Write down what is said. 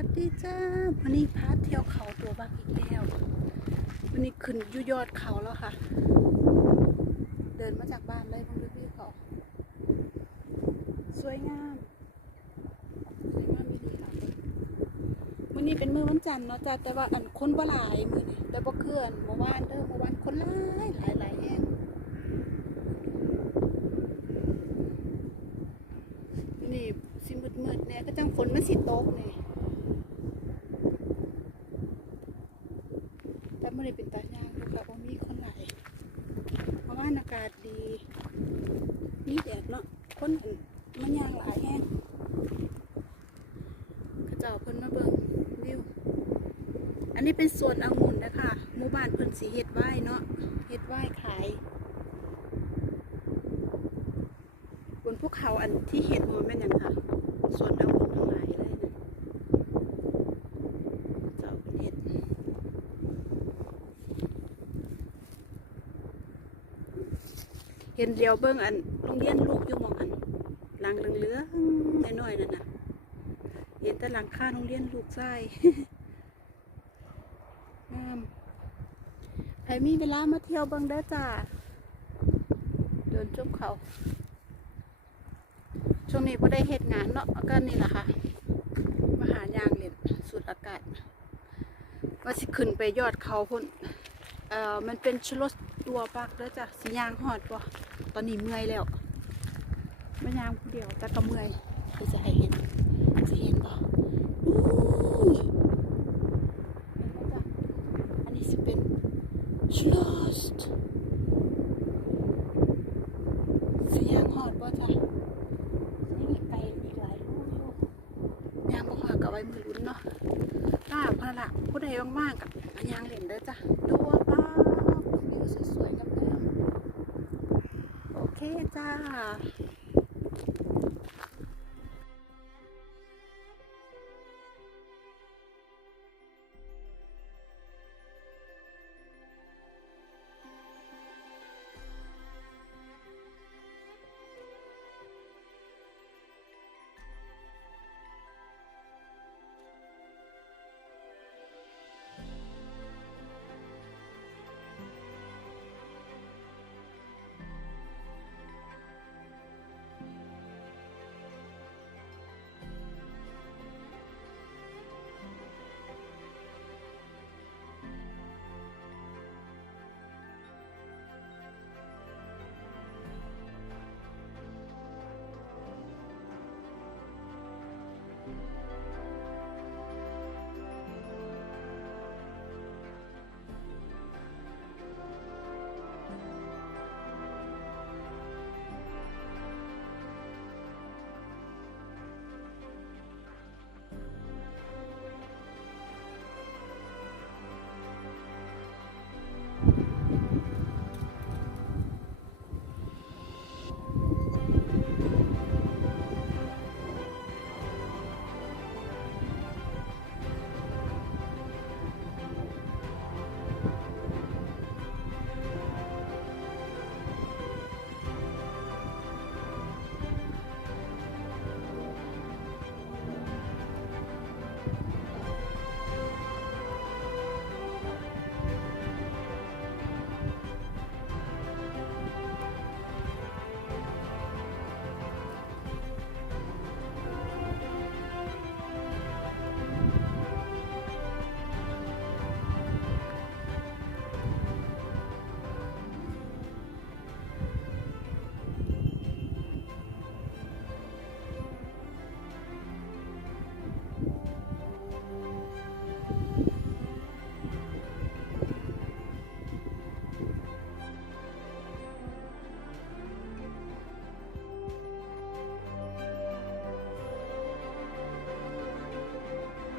วัสดีจ้า วันนี้พาเที่ยวเขาตัวบักอีกแล้ว วันนี้ขึ้นยุยอดเขาแล้วค่ะ เดินมาจากบ้านเลยพงดูพี่เขาสวยงามสวยงามดีค่ะวันนี้เป็นมือวันจันทร์เนาะจ้าแต่ว่าอันคนบ่หลายมือนี่แต่บ่เคื่อนเมื่อวานเด้อเมื่อวานคนหลายหลายหลายแห่งนี่สิมืดมืดเนี่ยก็จังฝนมันสิตกเนี่ย แต่ไม่ได้เป็นตาย่างนะคะว่ามีคนหลายเพราะว่าอากาศดีนี่แดดเนาะคนเห็นมันย่างหลายแห้งเข้าเจ้าเพิ่นมาเบิ่งวิว อันนี้เป็นสวนองุ่นนะคะหมู่บ้านเพิ่นสีเฮ็ดไว้เนาะเฮ็ดไว้ขายบนภูเขาอันที่เห็นมันแม่นยังค่ะสวนองุ่นทั้งหลายเลยนะเจ้าเป็นเฮ็ด เห็นเดียวเบิ้งอันโรงเรียนลูกอยู่มองอันหลังเหลืองๆน้อยๆนั่นน่ะเห็นแต่หลังคาโรงเรียนลูกไส้งามใครมีเวลามาเที่ยวเบิ้งได้อจ้าเดินชมเขาช่วงนี้พอได้เหตุงานเนาะก็นี่แหละค่ะมาหายางเล่นสูดอากาศว่าสิขึ้นไปยอดเขาพุ่นเอ่อมันเป็นชลดตัวปักแล้วจ้ะสิยางหอดป่ ตอนนี้เมื่อยแล้วมันยางผู้เดียวแต่ก็เมื่อยคือจะให้เห็นจะเห็นป่นี่เห็นไหมจ๊ะอันนี้จะเป็นชลดสิยางหอดป่จ้ะยังอีกไกลอีกหลายลูกอยู่ยางบ่หอดกับไว้มือลุ้นเนาะถ้าพนละผู้ใดว่างๆกับมายางเล่นเด้อจ้ะดูว่าป้าวิวสวยๆกับเพื่อนโอเค จ้า